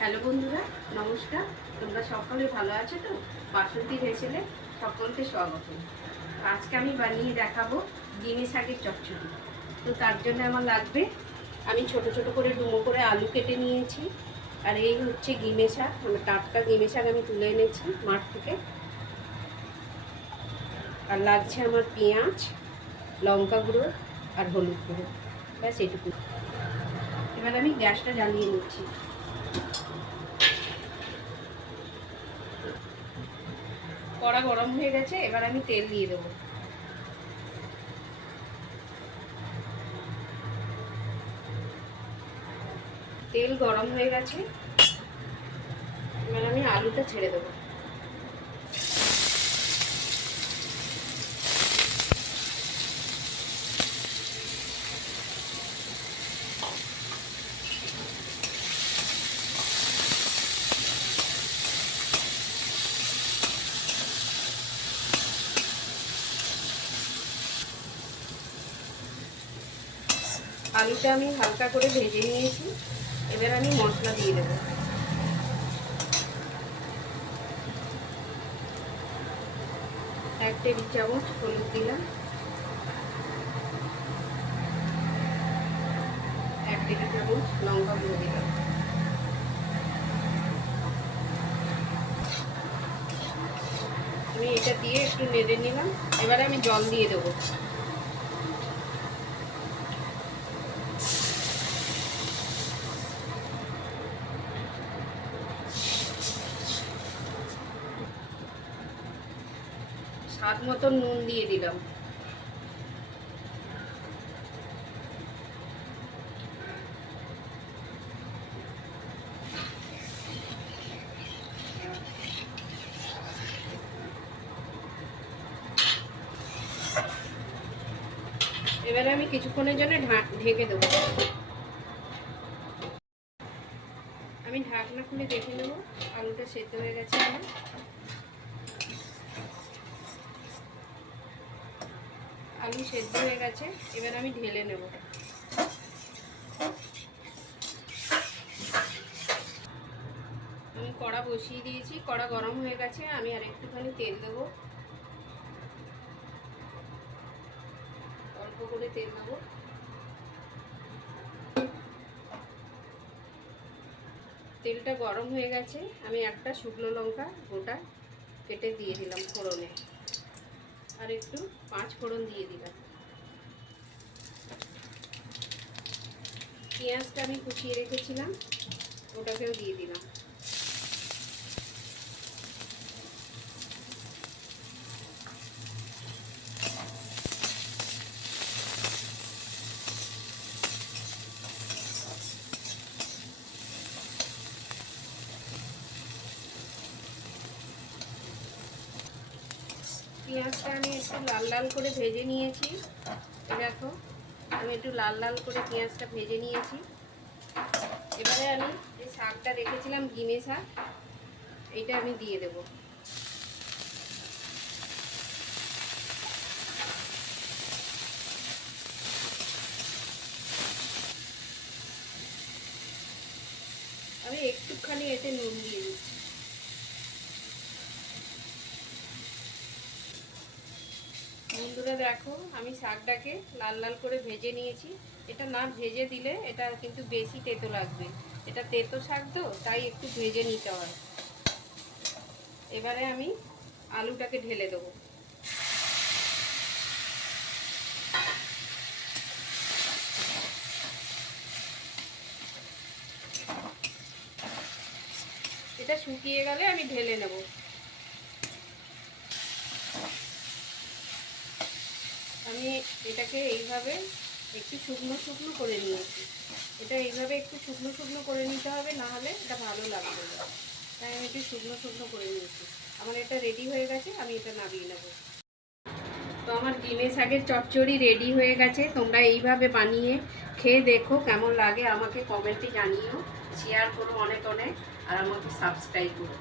Hello বন্ধুরা, নমস্কার। তোমরা সকলে ভালো আছো তো? বাসন্তী হেসেলে সকলকে স্বাগত। আজকে আমি বানিয়ে দেখাবো ডিমি শাকের চচ্চড়ি। তো তার জন্য আমার লাগবে, আমি ছোট ছোট করে ডুমো করে আলু কেটে নিয়েছি। আর এই হচ্ছে গিমে শাক, মানে টাটকা গিমে শাক আমি তুলে এনেছি মাঠ থেকে। আর লাগছে আমার পেঁয়াজ, লঙ্কা গুঁড়ো আর হলুদ গুঁড়ো, ব্যাস এটুকু। এবার আমি গ্যাসটা জ্বালিয়ে নিচ্ছি। কড়া গরম হয়ে গেছে, এবার আমি তেল দিয়ে দেবো। তেল গরম হয়ে গেছে, এবার আমি আলুটা ছেড়ে দেবো। আলুটা আমি হালকা করে ভেজে নিয়েছি, এবার আমি মশলা দিয়ে দেবো। এক টেবিল চামচ হলুদ দিলাম, এক টেবিল চামচ লঙ্কা গুঁড়ো দিলাম, আমি এটা দিয়ে একটু নেড়ে নিলাম। এবারে আমি জল দিয়ে দেবো। স্বাদ মতন নুন দিয়ে দিলাম। এবারে আমি কিছুক্ষণের জন্য ঢেকে দেবো। আমি ঢাকনা খুলে দেখে নেব আলুটা সেদ্ধ হয়ে গেছে কিনা। আলু সেদ্ধ হয়ে গেছে, এবার আমি ঢেলে নেব। আমি কড়া বসিয়ে দিয়েছি, কড়া গরম হয়ে গেছে, আমি আর একটুখানি তেল দেবো, অল্প করে তেল দেবো। তেলটা গরম হয়ে গেছে, আমি একটা শুকনো লঙ্কা গোটা কেটে দিয়ে দিলাম ফোড়নে, আর একটু 5 ফোড়ন দিয়ে দিলাম। পেঁয়াজটা আমি কুচিয়ে রেখেছিলাম, ওটাকেও দিয়ে দিলাম। পেঁয়াজটা আমি একটু লাল লাল করে ভেজে নিয়েছি। দেখো, আমি একটু লাল লাল করে পেঁয়াজটা ভেজে নিয়েছি। এবারে আমি যে শাকটা রেখেছিলাম গিমে শাক, এইটা আমি দিয়ে দেব। আমি একটুখানি এতে নুন দিয়ে দিচ্ছি। বন্ধুরা দেখো, আমি শাকটাকে লাল লাল করে ভেজে নিয়েছি। এটা না ভেজে দিলে এটা কিন্তু বেশি তেতো লাগবে, এটা তেতো শাক তো, তাই একটু ভেজে নিতে হয়। এবারে আমি আলুটাকে ঢেলে দেবো। এটা শুকিয়ে গেলে আমি ঢেলে নেব। আমি এটাকে এইভাবে একটু শুকনো শুকনো করে নিয়েছি। এটা এইভাবে একটু শুকনো শুকনো করে নিতে হবে, না হলে এটা ভালো লাগবে না। তাই আমি একটু শুকনো শুকনো করে নিয়েছি। আমার এটা রেডি হয়ে গেছে, আমি এটা নামিয়ে নেব। তো আমার ডিমে শাকের চচ্চড়ি রেডি হয়ে গেছে। তোমরা এইভাবে বানিয়ে খেয়ে দেখো কেমন লাগে, আমাকে কমেন্টে জানিও, শেয়ার করো অনেক অনেক, আর আমাকে সাবস্ক্রাইব করো।